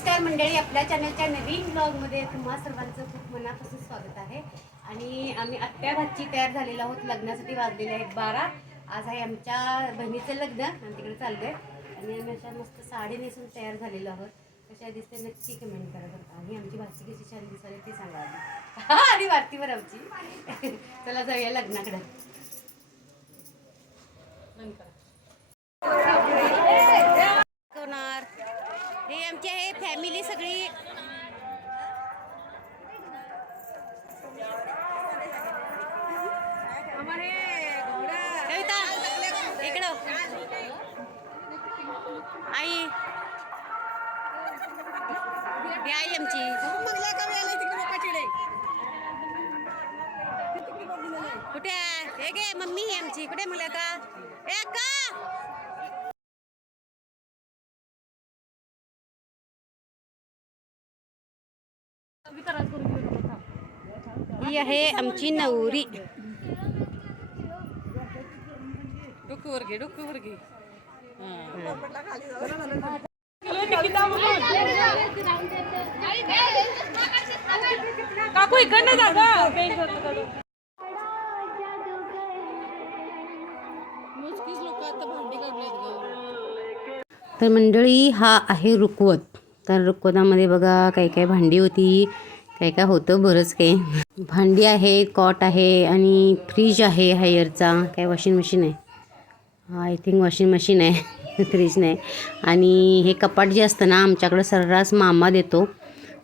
नमस्कार मंडळी, आपल्या चॅनलच्या नवीन ब्लॉगमध्ये तुम्हा सर्वांचं खूप मनापासून स्वागत आहे। आणि आम्ही आत्या भाची तयार झालेलो आहोत। लग्नासाठी वाजलेले आहेत 12। आज आहे आमच्या बहिणीचं लग्न आणि तिकडे चाललोय आणि आम्ही अशा मस्त साडी नेसून तयार झालेलो आहोत। कशा दिसते नक्की कमेंट करा बरं। आणि आमची भाची कशी छान दिसते ते सांगा आणि वाटतीवर आमची चला जाऊया लग्नाकडे। हे आमची आहे फॅमिली सगळी। इकडं आई ही आई आमची। कुठे हे गे मम्मी ही आमची कुठे मुलं का ए का ही आहे आमची नवरी। डोकं घे काकू इकडनं जा गं। तर मंडळी हा आहे रुकवत। तर रुकवतामध्ये बघा काही काही भांडी होती, काय काय होतं बरंच काही भांडी आहे, कॉट आहे आणि फ्रीज आहे हायरचा। काय वॉशिंग मशीन आहे, आय थिंक वॉशिंग मशीन आहे फ्रीज नाही। आणि हे कपाट जे असतं ना आमच्याकडं सर्रास मामा देतो।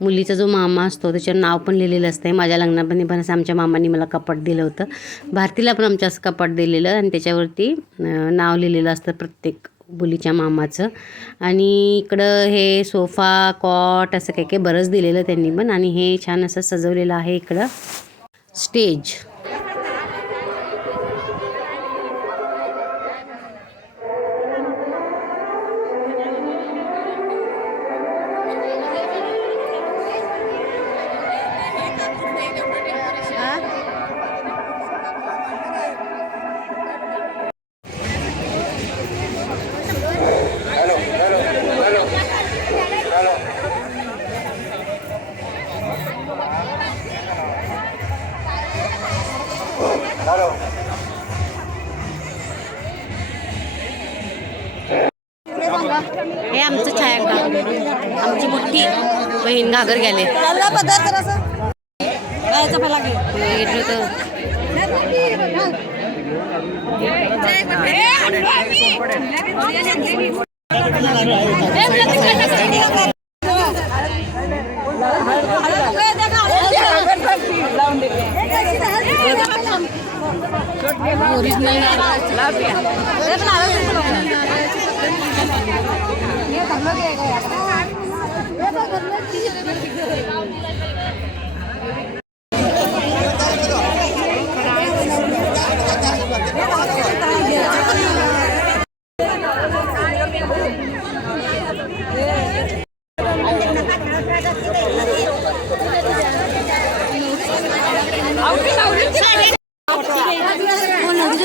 मुलीचा जो मामा असतो त्याच्यावर नाव पण लिहिलेलं असतं। माझ्या लग्नामध्ये पण असं आमच्या मामाने मला कपाट दिलं होतं। भारतीला पण आमच्या असं कपाट दिलेलं आणि त्याच्यावरती नाव लिहिलेलं असतं प्रत्येक मुलीच्या मामाचं। आणि इकडं हे सोफा कॉट असं काही काही बरंच दिलेलं त्यांनी पण। आणि हे छान असं सजवलेलं आहे इकडं स्टेज। हे आमचं छायाग्राम, आमची मोठी बहीण घागर गेले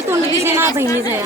तोंड दिसे ना बहिणीचं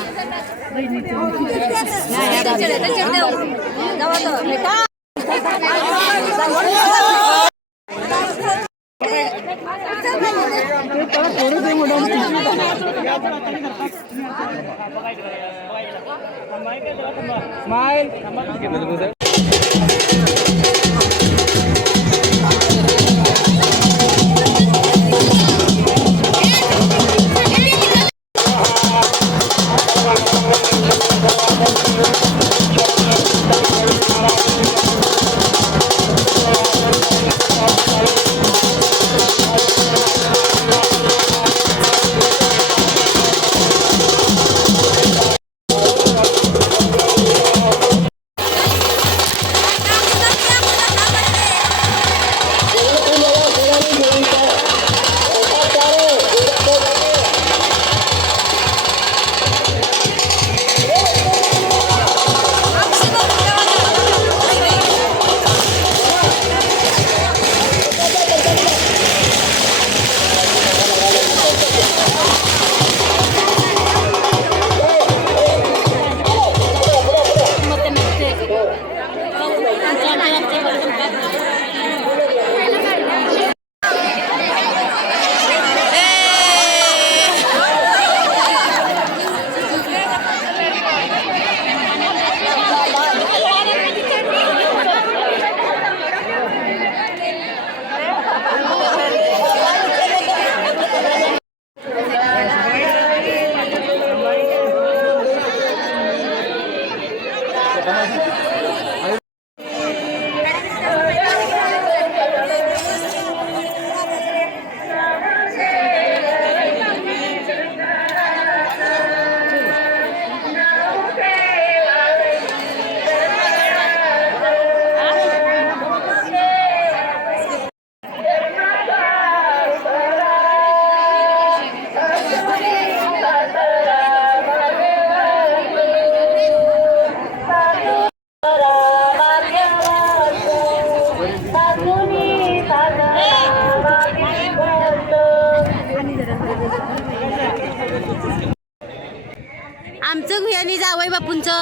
माझं आणि जावई बापूंचं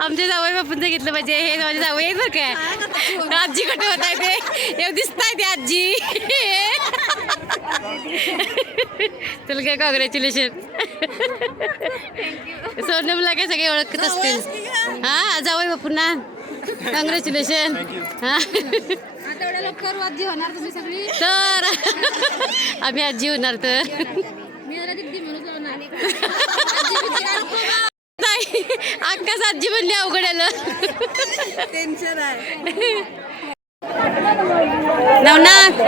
आमच्या जावई बापूंचं घेतलं पाहिजे. हे माझे जावई आहेत बरं काय. आजी कुठे होत आहे ते एवढं दिसताय ते आजी. चल काय कॉंग्रॅच्युलेशन. सोनमला काय सगळे ओळखत असतील. हा जावई बापूंना कॉंग्रॅच्युलेशन. हा आजी होणार तुम्ही सगळी. तर आम्ही आजी होणार तर नाही अक्काच आजी म्हणली अवघड आलं. टेन्शन आहे. नवनाथ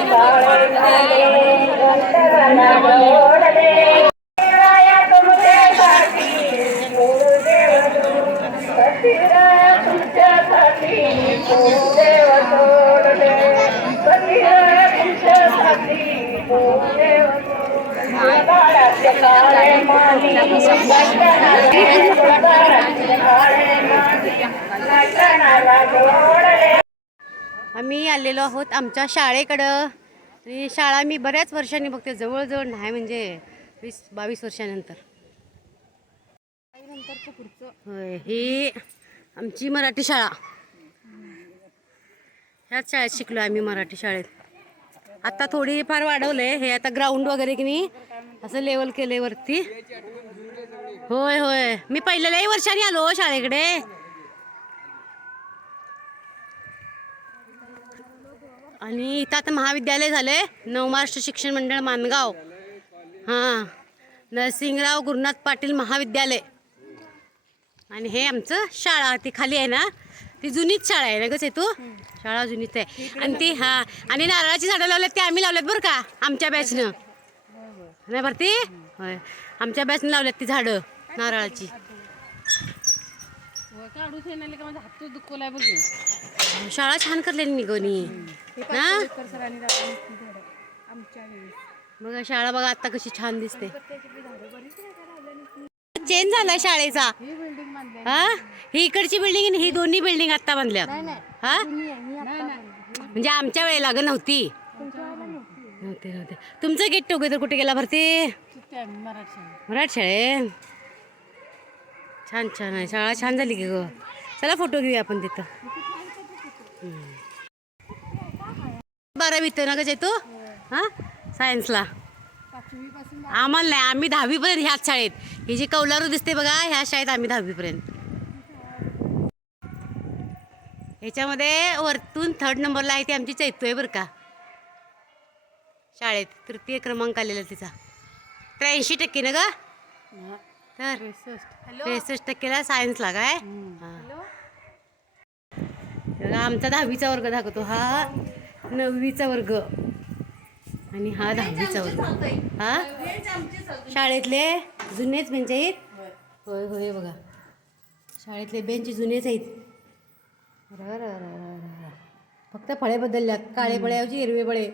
आम्ही आलेलो आहोत आमच्या शाळेकडं. आणि शाळा मी बऱ्याच वर्षांनी बघते, जवळजवळ नाही म्हणजे 20-22 वर्षानंतर. होय ही आमची मराठी शाळा. ह्याच शाळेत शिकलो आम्ही मराठी शाळेत. आता थोडी फार वाढवलंय हे, आता ग्राउंड वगैरे की नाही असं लेवल केलंय वरती. होय होय मी पहिल्याही वर्षाने आलो शाळेकडे. आणि इथं आता महाविद्यालय झाले, नवमहाराष्ट्र शिक्षण मंडळ माणगाव. हां नरसिंगराव गुरुनाथ पाटील महाविद्यालय. आणि हे आमचं शाळा ती खाली आहे ना, ती जुनीच शाळा आहे ना गं तू. शाळा जुनीच आहे. आणि ती हां आणि नारळाची झाडं लावल्यात ते आम्ही लावल्यात बरं का आमच्या बॅचनं. नाही भरती होय आमच्या बॅचनं लावल्यात ती झाडं नारळाची. शाळा छान करलेली निघोनी ना. बघा शाळा बघा आता कशी छान दिसते. चेंज झाला शाळेचा. हा ही इकडची बिल्डिंग ही दोन्ही बिल्डिंग आता बांधल्या. हा म्हणजे आमच्या वेळेला ग नव्हती. नव्हते. तुमचं गेट टुगेदर कुठे गेला भरती. मराठी शाळेत. छान छान आहे शाळा, छान झाली की ग. चला फोटो घेऊया आपण तिथं. 12वीत ना ग तू. हां सायन्सला. आम्हाला नाही, आम्ही 10वीपर्यंत ह्याच शाळेत. ही जी कौलारू दिसते बघा ह्या शाळेत आम्ही 10वीपर्यंत. ह्याच्यामध्ये वरतून 3rd नंबरला आहे ती आमची चैतू आहे बरं का शाळेत. 3य क्रमांक आलेला तिचा. 83% ना ग. तर 63% सायन्सला काय. आमचा 10वीचा वर्ग दाखवतो. हा 9वीचा वर्ग आणि हा 10वीचा वर्ग. हा शाळेतले जुनेच बेंच आहेत. होय होय बघा शाळेतले बेंच जुनेच आहेत. फक्त फळे बदलल्यात, काळे फळ्याऐवजी हिरवे फळे.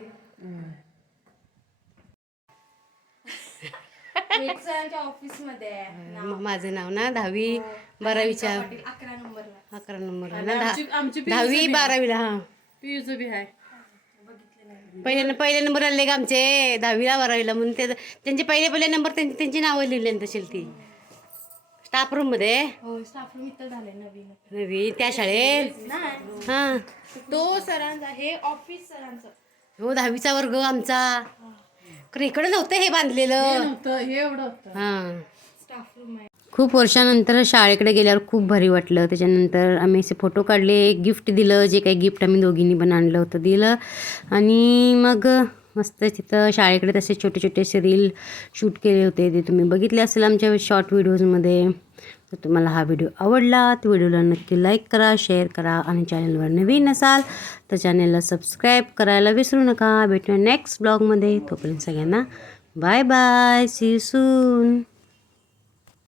माझं नाव ना 10वी 12वीच्या 11 नंबर ना 10वी 12वीला. हा पहिले नंबर आले का आमचे 10वीला 12वीला म्हणून ते त्यांचे पहिले नंबर त्यांची नावं लिहिली तशी ती स्टाफ रूम मध्ये. नवीन त्या शाळेत. हा तो सरांचा हे ऑफिस सरांचं. हो 10वीचा वर्ग आमचा. इकडे नव्हतं हे बांधलेलं. हां स्टाफ रूम आहे. खूप वर्षानंतर शाळेकडे गेल्यावर खूप भारी वाटलं. त्याच्यानंतर आम्ही असे फोटो काढले, गिफ्ट दिलं, जे काही गिफ्ट आम्ही दोघींनी पण आणलं होतं दिलं. आणि मग मस्त तिथं शाळेकडे तसे छोटे छोटे असे रील शूट केले होते, ते तुम्ही बघितले असेल आमच्या शॉर्ट व्हिडिओजमध्ये. तर तुम्हाला हा व्हिडिओ आवडला तर व्हिडिओला नक्की लाईक करा, शेअर करा आणि चॅनलवर नवीन असाल तर चॅनलला सबस्क्राईब करायला विसरू नका. भेटूया नेक्स्ट ब्लॉगमध्ये. तोपर्यंत सगळ्यांना bye bye. See you soon.